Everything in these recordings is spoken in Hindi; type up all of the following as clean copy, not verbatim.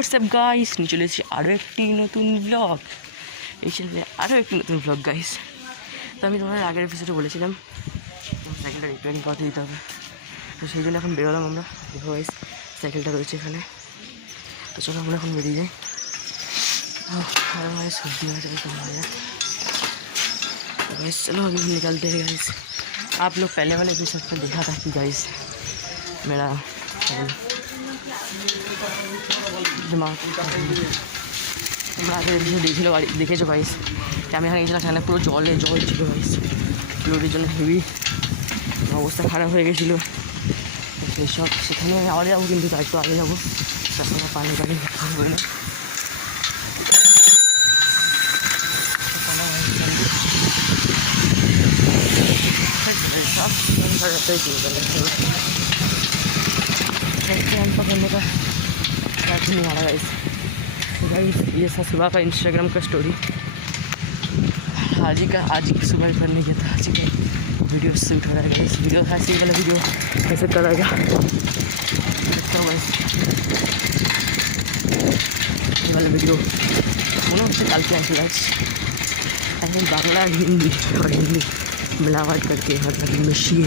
হোয়াটসঅ্যাপ গাইস, নিয়ে চলে এসেছি আরও একটি নতুন ব্লগ। এই চ্যানেলে আরও একটি নতুন ব্লগ গাইস। তো আমি তোমাদের আগের এপিসোডে বলেছিলাম সাইকেলটা রিপেয়ারিং করতে দিতে হবে, তো সেই জন্য এখন বেরোলাম আমরা। দেখো গাইস, সাইকেলটা রয়েছে এখানে। তো চলো আমরা এখন বেরিয়ে যাই। हमारे सर्दी में गाइस चलो अभी हम निकलते हैं गाइस। आप लोग पहले वाले एपिसोड में देखा था कि गाइस मेरा दिमाग তোমরা আগের এপিসোড দেখেছো গাইস कि আমি এখানে গেছিলাম, সেখানে পুরো জল ছিল গাইস। ফ্লোরের জন্য হেভি অবস্থা খারাপ হয়ে গেছিলো। সেই সব সেখানে আবার যাবো, কিন্তু তার একটু আগে যাবো, তার সঙ্গে পানি হবে না। ये था सुबह का इंस्टाग्राम का स्टोरी। आज ही सुबह करने गया था। आज ही का वीडियो शूट हो रहा है। इस वीडियो ऐसे वाला वीडियो कैसे करेगा ये वाला वीडियो মনে হচ্ছে কালকে আসলে এখন বাংলা হিন্দি মিলাওয়াট করকে मतलब মিশিয়ে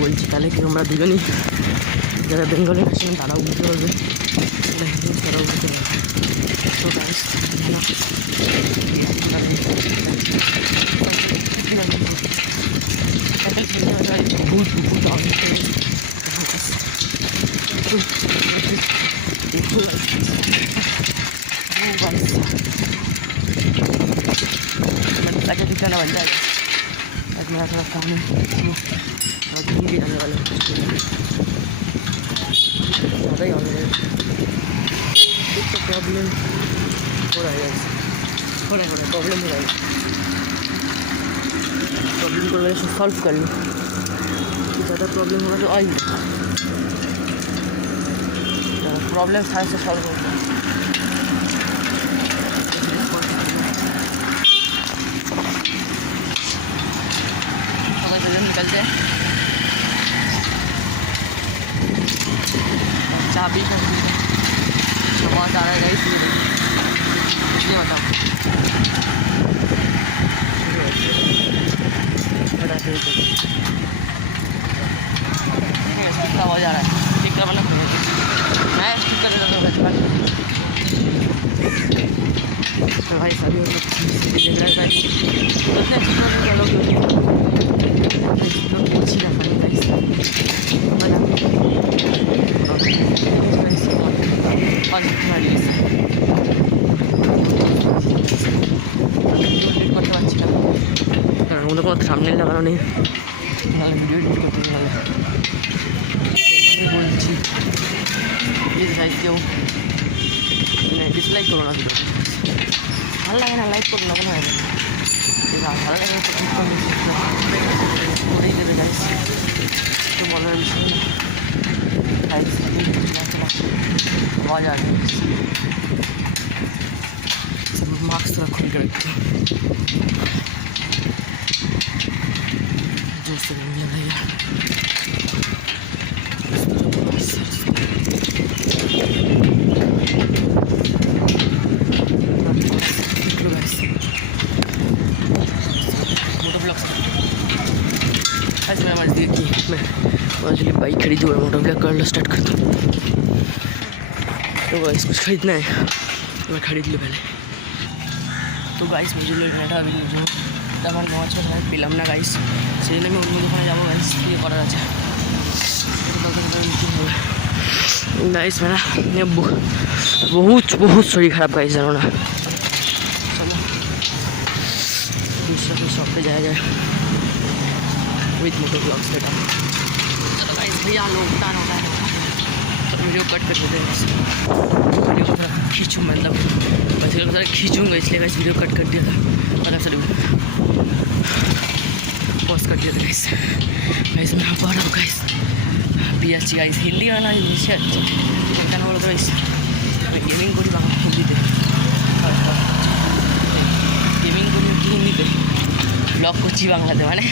বলছি, তাহলে কি আমরা দুজনই যারা বেঙ্গলের আছেন তারাও বুঝতে পারবে, হিন্দি তারাও বুঝতে পারবে। তো গাইস बहुत दिखाना बन जाएगा। आज मेरा थोड़ा काम है, घूम भी जाने वाला ज़्यादा ही ऑलरेडी तो प्रॉब्लम हो रहा है प्रॉब्लम हो रहा है। प्रॉब्लम को वजह से सॉल्व कर लो, ज़्यादा प्रॉब्लम होगा तो आई प्रॉब्लम सारे से सॉल्व हो। निकलते हैं चाबी का बहुत आ रहा है गाइस, नहीं बताओ आवाज आ रहा है। ठीक कर मतलब मैं ठीक कर देता हूँ भाई सभी देख रहा है कुछ ही रखा है गाइस। করতে পারছি না কারণ ওদের কোনো সামনে লাগানো নেই, নাহলে ভিডিও এডিট করতে হবে। বলছি প্লিজ গাইস কেউ ডিসলাইক করো না, ভিডিও ভালো লাগে না লাইক করো না, কোনো হবে না। ভালো লাগে তো ঠিক করেই দেবে গাইস, তো বলার বিষয় না গাইস। आवाज आ रही है, मास्क थोड़ा खोल के रखते हैं जोर से बोलने भैया। आज मैं हमारे देखिए मैं बाइक खरीदूँ और मोटर ब्लॉग करना स्टार्ट कर दूँ। तो गाइस कुछ खरीदना है मैं खरीद लूँ पहले। तो गाइस मुझे लेट बैठा अभी जो तब नाच पेलाम ना गाइस, से मैं অন্য দোকানে যাবো গাইস, ये করার আছে गाइस। मेरा बहुत शरीर खराब गाइस, जानो ना। चलो दूसरा कोई शॉप पे जाया जाए विद मोटो ब्लॉग्स बेटा। चलो गाइस भैया लोग वीडियो कट कर देते हैं, वीडियो को थोड़ा खींचूँ, मतलब वैसे थोड़ा खींचूँगा इसलिए गाइस वीडियो कट कर दिया था, मतलब सर पॉज कर दिया था गाइस। गाइस मैं पढ़ रहा हूँ गाइस BSc गाइस, हिंदी वाला विषय কেন বলো তো গাইস, আমি গেমিং করি বাংলা হিন্দিতে, গেমিং করি হিন্দিতে, ব্লগ করছি বাংলাতে, মানে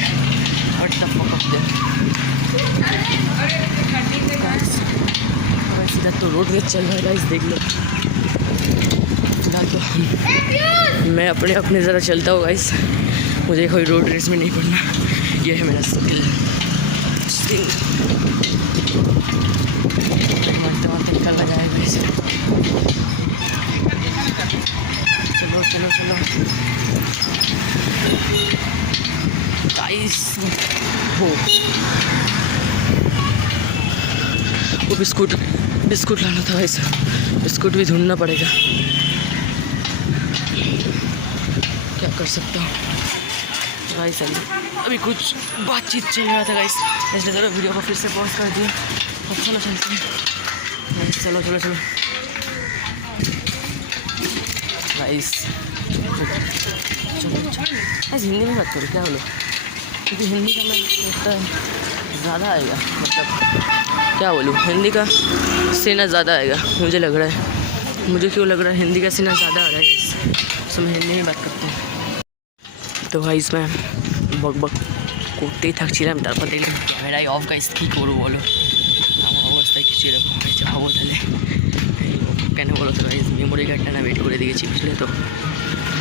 হোয়াট দ্য ফক অফ देम। सीधा तो रोड रेस चल रहा है गाइस, देख लो। तो मैं अपने ज़रा चलता हूँ गाइस, मुझे कोई रोड रेस में नहीं पड़ना। ये है मेरा स्किल। निकलना जाएगा गाइस। चलो चलो चलो गाइस। वो बिस्कुट लाना था गाइस, बिस्कुट भी ढूंढना पड़ेगा, क्या कर सकता हूँ गाइस। अभी कुछ बातचीत चल रहा था गाइस, इसलिए ज़रा वीडियो को फिर से पॉज कर दिया। अब चलो चलते हैं, चलो चलो चलो गाइस। चलो गाइस, हिंदी में बात करो क्या बोलो, क्योंकि हिंदी का मैं लगता है ज़्यादा आएगा, मतलब क्या बोलूँ, हिंदी का सीना ज़्यादा आएगा मुझे लग रहा है। मुझे क्यों लग रहा है हिंदी का सीना ज़्यादा आ रहा है, तो मैं हिंदी में बात करता हूँ। तो गाइस मैं बक করতেই থাকছিলাম, তারপর দেখলাম ক্যামেরাই অফ গাইস, কী করবো বলো, আমার অবস্থায় কিছু এরকম হয়েছে। ভাবো তাহলে কেন বলো তো গাইস, মেমোরি কার্ডটা না ওয়েট করে দিয়েছি, বুঝলে তো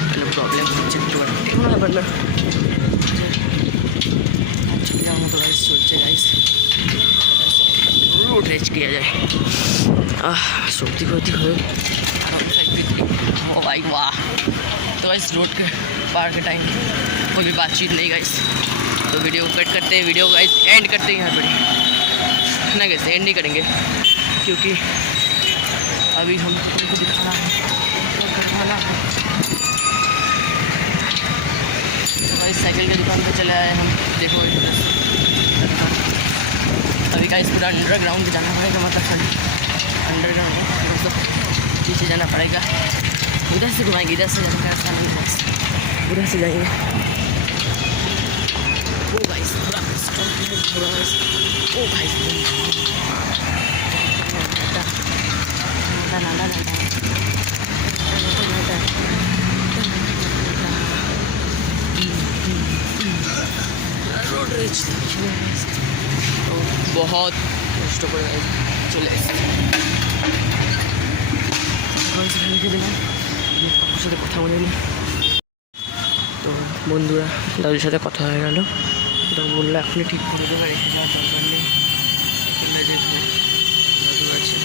মানে প্রবলেম হচ্ছে একটু, কোনো ব্যাপার না। চলে যাওয়ার মতো গাইস চলছে গাইস, रोड रेस किया जाए। सोती होती हो ओ भाई वाह। तो गाइस रोड के पार के टाइम कोई भी बातचीत नहीं गाइस, तो वीडियो कट करते हैं, वीडियो गाइस एंड करते हैं यहाँ पर ना गाइस, एंड नहीं करेंगे क्योंकि अभी हमको तुमको दिखाना है, तो गाइस साइकिल की दुकान पर चले आए हम। देखो अभी गाइस पूरा अंडरग्राउंड जाना पड़ेगा, मतलब अंडरग्राउंड मतलब पीछे जाना पड़ेगा, इधर से घुमाएंगे, इधर से जाना रास्ता नहीं गाइस, उधर से जाएंगे। ओ गाइस पूरा गाइस, ओ भाई रोड रेस बहुत कष्ट করে চলে এসেছি। কাকুর সাথে কথা বলিনি, তো বন্ধুরা দাদুর সাথে কথা হয়ে গেল, তো বললো এখনই ঠিক করে দেবে, রেখে যাওয়ার দরকার নেই, দাদু আছে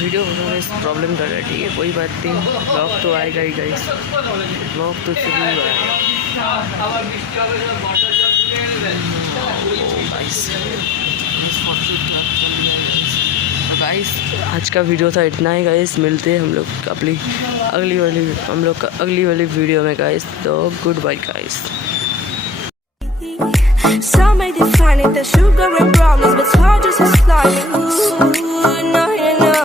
वीडियो प्रॉब्लम कर रहा है, ठीक है कोई बात नहीं, ब्लॉग तो आएगा ही गाइस, ब्लॉग तो जरूर आएगा। तो गाइस आज का वीडियो था इतना ही गाइस, मिलते हैं हम लोग अपनी अगली वाली वीडियो में गाइस, तो goodbye guys. Some may define it, the sugar and brownies, but it's hard just to slide.